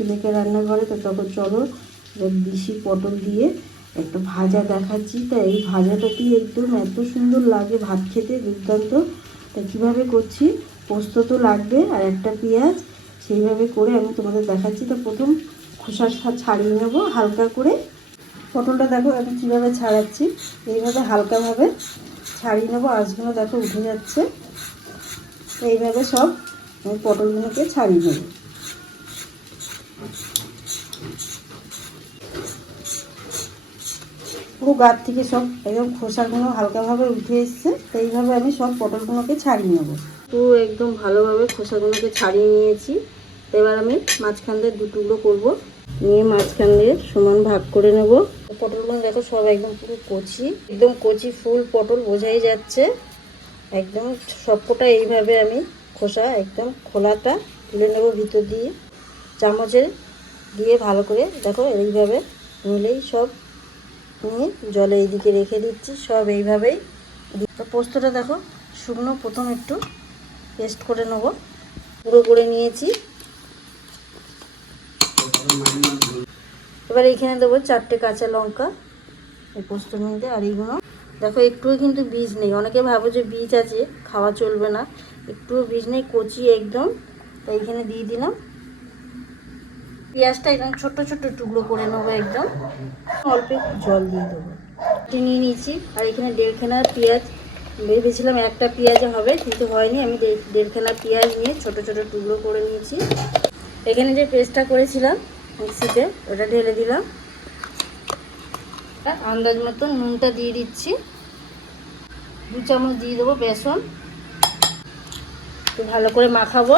সুলেখা রান্নাঘরে তো তখন চলো দিশি পটল দিয়ে একটা ভাজা দেখাচ্ছি। তা এই ভাজাটাটি একদম এত সুন্দর লাগে ভাত খেতে, দুর্দান্ত। তা কীভাবে করছি? পোস্ত তো লাগবে আর একটা পেঁয়াজ, সেইভাবে করে আমি তোমাদের দেখাচ্ছি। তো প্রথম খোসা ছাড়িয়ে নেব হালকা করে। পটলটা দেখো আমি কীভাবে ছাড়াচ্ছি, এইভাবে হালকাভাবে ছাড়িয়ে নেব। আঁশগুলো দেখো উঠে যাচ্ছে। এইভাবে সব পটলগুলোকে ছাড়িয়ে নেব। পুরো গাছ থেকে সব একদম খোসাগুলো হালকাভাবে উঠে এসছে, এইভাবে আমি সব পটলগুলোকে ছাড়িয়ে নেব। পুরো একদম ভালোভাবে খোসাগুলোকে ছাড়িয়ে নিয়েছি। এবার আমি মাঝখান দিয়ে দু টুকরো করব। নিয়ে মাঝখান দিয়ে সমান ভাগ করে নেব। পটলগুলো দেখো সব একদম পুরো কচি, একদম কচি ফুল পটল বোঝাই যাচ্ছে। একদম সবকটা এইভাবে আমি খোসা একদম খোলাটা তুলে নেব ভিতর দিয়ে। চামচে দিয়ে ভালো করে, দেখো এইভাবে নিলেই সব নিয়ে জলে এইদিকে রেখে দিচ্ছি, সব এইভাবেই তো পোস্তটা দেখো শুকনো, প্রথম একটু পেস্ট করে নেব। পুরো করে নিয়েছি। এবার এইখানে দেবো চারটে কাঁচা লঙ্কা এই পোস্তর মধ্যে আর এইগুলো দেখো একটুও কিন্তু বীজ নেই, অনেকে ভাবো যে বীজ আছে, খাওয়া চলবে না, একটুও বীজ নেই, কচি একদম। তাই এখানে দিয়ে দিলাম। পেঁয়াজটা একদম ছোট্ট ছোট্ট টুকরো করে নেব একদম। অল্প একটু জল দিয়ে দেবো। নিয়ে নিয়েছি। আর এখানে দেড়খানা পেঁয়াজ, ভেবেছিলাম একটা পেঁয়াজে হবে, কিন্তু হয়নি। আমি দেড়- দেড়খানা পেঁয়াজ নিয়ে ছোট ছোট টুকরো করে নিয়েছি। এখানে যে পেস্টটা করেছিলাম মিক্সিতে, ওটা ঢেলে দিলাম। আন্দাজ মতো নুনটা দিয়ে দিচ্ছি। দু চামচ দিয়ে দেবো বেসন। ভালো করে মাখাবো।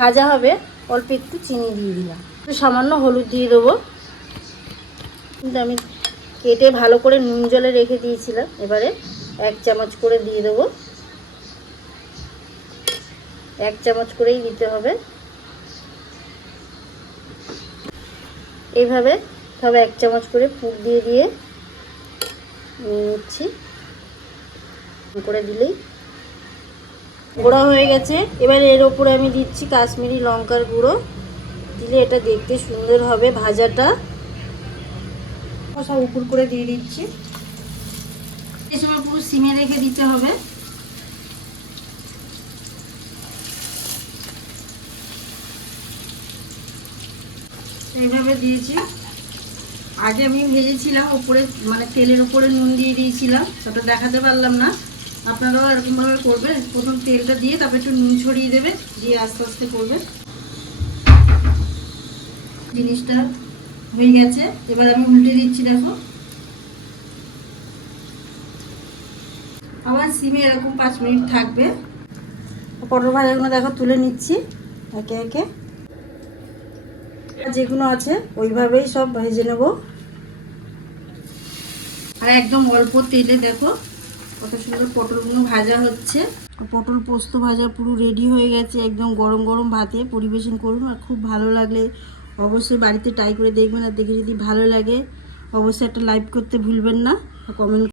ভাজা হবে, অল্প একটু চিনি দিয়ে দিলাম। একটু সামান্য হলুদ দিয়ে দেবো। কিন্তু আমি কেটে ভালো করে নুন জলে রেখে দিয়েছিলাম। এবারে এক চামচ করে দিয়ে দেবো। এক চামচ করেই দিতে হবে। এইভাবে তবে এক চামচ করে পুর দিয়ে দিয়ে নিয়ে নিচ্ছি। করে দিলেই গোড়া হয়ে গেছে। এবার এর ওপরে আমি দিচ্ছি কাশ্মীরি লঙ্কার গুঁড়ো। দিলে এটা দেখতে সুন্দর হবে ভাজাটা। সব উপর করে দিয়ে দিচ্ছি। এই সময় পুরো সিমে রেখে দিতে হবে। এইভাবে দিয়েছি। আগে আমি ভেজেছিলাম উপরে মানে তেলের উপরে নুন দিয়ে দিয়েছিলাম। সেটা দেখাতে পারলাম না। আপনারাও এরকমভাবে করবেন। প্রথম তেলটা দিয়ে তারপর একটু নুন ছড়িয়ে দেবে দিয়ে আস্তে আস্তে করবে জিনিসটা হয়ে গেছে। এবার আমি উল্টে দিচ্ছি, দেখো। আবার সিমে এরকম পাঁচ মিনিট থাকবে। পটল ভাজাগুলো দেখো তুলে নিচ্ছি একে একে। যেগুলো আছে, ওইভাবেই সব ভেজে নেব। আর একদম অল্প তেলে দেখো কত সুন্দর পটলগুলো ভাজা হচ্ছে। পটল পোস্ত ভাজা পুরো রেডি হয়ে গেছে, একদম গরম গরম ভাতে পরিবেশন করুন আর খুব ভালো লাগলে অবশ্যই বাড়িতে ট্রাই করে দেখবেন আর দেখে যদি ভালো লাগে, অবশ্যই একটা লাইক করতে ভুলবেন না। কমেন্ট